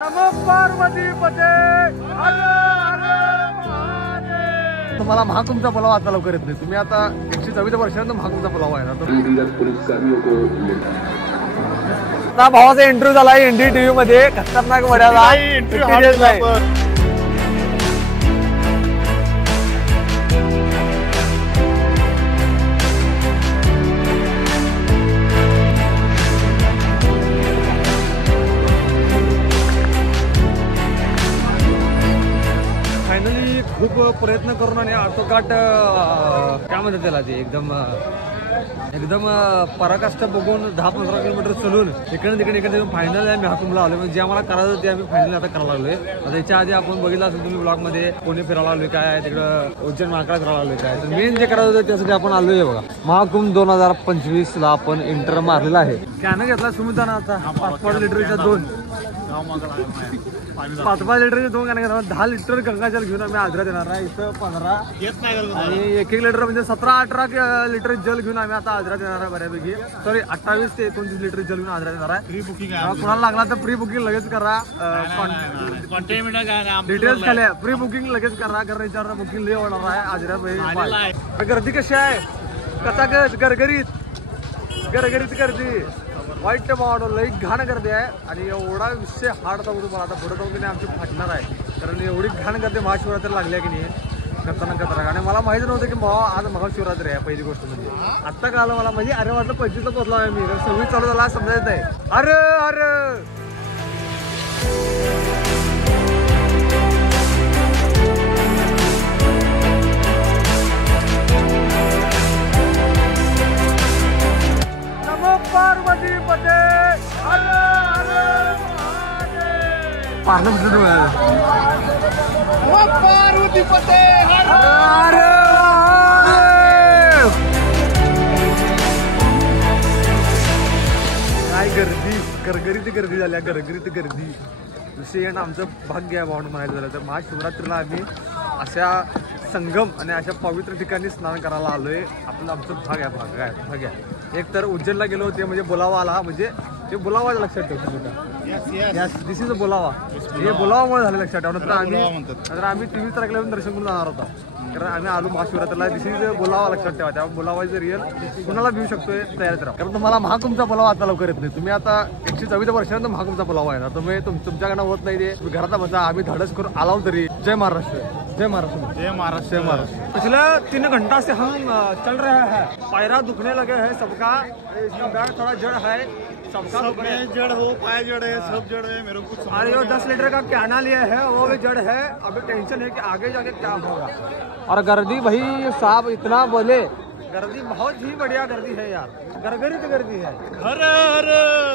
नमो पार्वती पते तुम्हाला महाकुंभचा पुलाव आता लवकर येत नाही. तुम्ही आता 124 वर्षानंतर महाकुंभचा पुलाव आहे ना. भावाचा इंटरव्ह्यू झाला एनडी टीव्ही मध्ये. खतरनाक मर्यादा फायनली खूप प्रयत्न करून आणि ऑटोकाट काय म्हणतात त्याला ते एकदम पराकाष्ठा बघून 10-15 किलोमीटर चलून इकडे फायनल आम्ही हाकुमला आलो. म्हणजे जे आम्हाला करायचं ते आम्ही फायनली आता करायला लागलोय. आता याच्या आधी आपण बघितलं असेल तुम्ही ब्लॉग मध्ये कोणी फिरायला आलोय काय तिकडं उज्जैन महाकाळ फिरायला आलोय काय. तर मेन जे करायचं होतं त्यासाठी आपण आलोय बघा. महाकुंभ 2025 ला आपण एंटर मारलेला आहे. कॅन घेतला सुमिताना आता 5-5 लिटरच्या 2 5-5 लिटरचे 2 कॅन घेतला. 10 लिटर गंगाजल घेऊन आम्ही आजरा देणार आहे. इथं 15 आणि 1-1 लिटर म्हणजे 17-18 लिटर जल घेऊन आम्ही आता आजरा देणार आहे बऱ्यापैकी. सॉरी 28 ते 29 लिटर जल घेऊन आजरा देणार आहे. प्री बुकिंग कोणाला लागला तर प्री बुकिंग लगेच करा. डिटेल्स खाल्या प्री बुकिंग लगेच करा. कारण याच्यावर बुकिंग लय होणार आहे आजरा. गर्दी कशी आहे कसा गरगरीत गर्दी वाईट मावडं लई घाण गर्दी आहे. आणि एवढा विषय हार्ड जाऊ तुम्हाला आता पुढे जाऊन की नाही आमची फाटणार आहे. कारण एवढी घाण गर्दी महाशिवरात्री लागली की नाही खतरनाक. आणि मला माहिती नव्हतं की भावा आज महाशिवरात्री आहे. पहिली गोष्ट म्हणजे आत्ता कळालं मला. म्हणजे अरे वाटलं 25ला पोहोचलो आहे मी. 26 चालू झाला समजायचं नाही. अरे पार्वती पते पार्वती पते काय गर्दी गर्दी झाल्या. गर्दी विषय आमचं भाग्य आहे भावना म्हणायचं झालं तर. महाशिवरात्रीला आम्ही अशा संगम आणि अशा पवित्र ठिकाणी स्नान करायला आलोय. आमचं भाग आहे. एक तर उज्जैनला गेलो होते म्हणजे बोलावा आला. म्हणजे ते बोलावा लक्षात ठेवतो. दिस इज अ बोलावा. हे बोलावामुळे झालं लक्षात ठेवणं. तर आम्ही 23 तारखेला दर्शन करून जाणार होता. कारण आम्ही आलो महाशिवरात्रीला. दिस इज बोलावा लक्षात ठेवा. त्या बोलावाचं रिअल कुणाला भिऊ शकतोय तयारीत राहा. कारण तुम्हाला महाकुंभचा पुलाव आता लवकर येत नाही. तुम्ही आता 124 वर्षानंतर महाकुंभचा पुलाव आहे ना. तुम्ही तुमच्याकडनं होत नाही ते. तुम्ही घरात बसा. आम्ही धाडस करून आलाव तरी. जय महाराष्ट्र. पिछले 3 घंटा से हम चल रहे हैं. पैरा दुखने लगे हैं सबका. इसका बैग थोड़ा जड़ है. सबका जड़ हो पाए जड़ है सब जड़ है. मेरे को अरे वो 10 लीटर का कैना लिया है वो भी जड़ है. अभी टेंशन है कि आगे जाके क्या होगा. और गर्दी भाई साहब इतना बोले गर्दी बहुत ही बढ़िया गर्दी है यार. गरगरीत गर्दी है. हर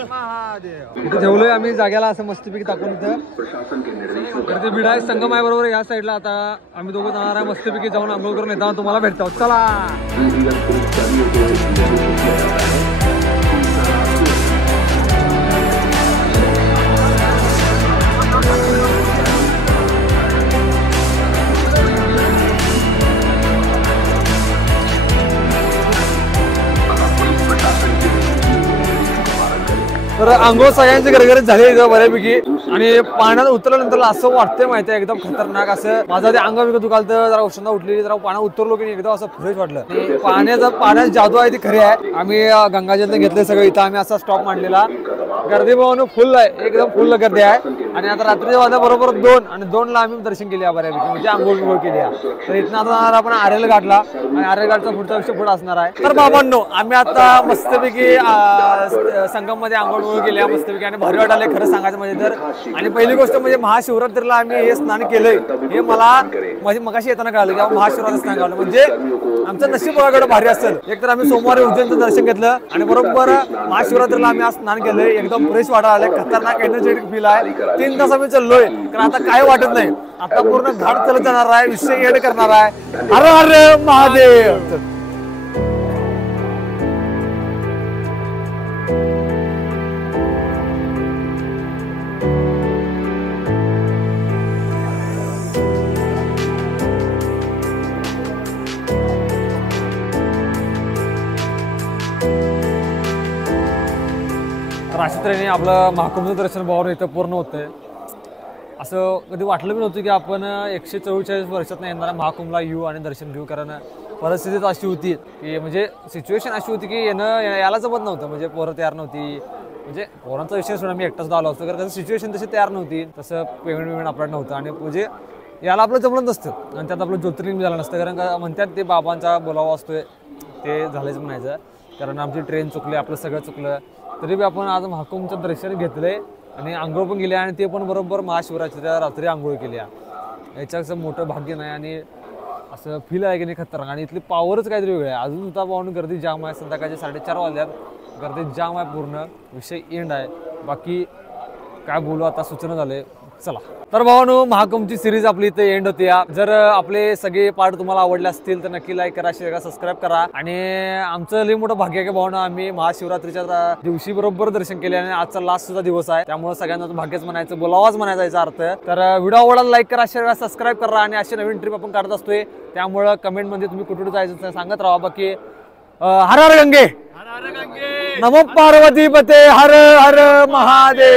महादेव. इथे ठेवलोय आम्ही जाग्याला असं मस्तपैकी टाकून. इथं गर्दी बीड आहे. संगम आहे बरोबर. या साईडला आता आम्ही दोघं जाणार आहे. मस्तपैकी जाऊन आंघोळ करून येताना तुम्हाला भेटतो. चला तर आंघोळ सगळ्यांची गरगरीत झाली इथं बऱ्यापैकी. आणि पाण्यात उतरल्यानंतर असं वाटतंय माहिती आहे एकदम खतरनाक असं. माझं ते अंग बिंग दुखालतं. जरा उष्णता उठली. जरा पाण्यात उतरलो की एकदम असं फ्रेश वाटलं. पाण्यात जादू आहे ती खरी आहे. आम्ही गंगाजल घेतले सगळं. इथं आम्ही असा स्टॉप मांडलेला. गर्दी बघून फुल आहे. एकदम फुल गर्दी आहे. आणि आता रात्रीच्या वाजता बरोबर 2 आणि 2ला आम्ही दर्शन केले बऱ्यापैकी. म्हणजे आंघोळ केली आहे. तर इथं आता आपण आरेल घाटला. आणि आरेल घाटचा पुढचा विषय पुढे असणार आहे. तर बाबांनो आम्ही आता मस्तपैकी संगम मध्ये आंघोळ केली मस्तपैकी. आणि भारी वाटायला खरं सांगायचं म्हणजे तर. आणि पहिली गोष्ट म्हणजे महाशिवरात्रीला आम्ही हे स्नान केलंय हे मला म्हणजे मगाशी येताना कळालं की महाशिवरात्री स्नान कळलं. म्हणजे आमचं नशीब बघाकडे भारी असेल. एक तर आम्ही सोमवारी उज्जैनचं दर्शन घेतलं आणि बरोबर महाशिवरात्रीला आम्ही आज स्नान केलंय. एकदम फ्रेश वाटायला आलंय. खतरनाक एनर्जेटिक फील आहे. 3 तास आम्ही चाललोय. कारण आता काय वाटत नाही. आता पूर्ण घाट चालत जाणार आहे. विषय एड करणार आहे. हर हर महादेव. तर अशा तऱ्हेने आपलं महाकुंभचं दर्शन भावावर इथं पूर्ण होतंय. असं कधी वाटलं बी नव्हतं की आपण 144 वर्षात येणारा महाकुंभला येऊ आणि दर्शन घेऊ. कारण परिस्थितीच अशी होती की म्हणजे सिच्युएशन अशी होती की याला जमत नव्हतं. म्हणजे पोरं तयार नव्हती. म्हणजे पोरांचा विषय सोडा मी एकटाच आलो असतो कारण सिच्युएशन तशी तयार नव्हती. तसं पेमेंट आपल्याला नव्हतं आणि म्हणजे याला आपलं जमलं नसतं आणि त्यात आपलं ज्योतिर्लिंग झालं नसतं. कारण का म्हणतात ते बाबांचा बोलावा असतोय ते झालंच म्हणायचं. कारण आमची ट्रेन चुकली, आपलं सगळं चुकलं, तरी बी आपण आज महाकुंभचं दर्शन घेतलंय आणि आंघोळ पण केली आणि ते पण बरोबर महाशिवरात्रीच्या रात्री आंघोळ केली. याच्याचं मोठं भाग्य नाही आणि असं फील आहे की नाही खतरनाक. आणि इथली पावरच काहीतरी वेगळं आहे. अजून सुद्धा पाहून गर्दी जाम आहे. संध्याकाळचे 4:30 वाजल्यात, गर्दी जाम आहे. पूर्ण विषय एंड आहे. बाकी काय बोलू आता सूचना झाले. चला तर भावानो, महाकुंभची सिरीज आपली इथे एंड होती. जर आपले सगळे पार्ट तुम्हाला आवडले असतील तर नक्की लाईक करा, शेअर करा, सबस्क्राईब करा. आणि आमचं लई मोठं भाग्य आहे की भावानो, आम्ही महाशिवरात्रीच्या दिवशी बरोबर दर्शन केले आणि आजचा लास्ट सुद्धा दिवस आहे. त्यामुळे सगळ्यांना भाग्यच म्हणायचं, बोलावाच म्हणायचा याचा अर्थ. तर व्हिडिओ आवडला लाईक करा, शेअर करा, सबस्क्राईब करा. आणि अशी नवीन ट्रिप आपण काढत असतोय, त्यामुळे कमेंटमध्ये तुम्ही कुठे जायचं सांगत राहा. बाकी हर हर गंगे, नमो पार्वती पते, हर हर महादेव.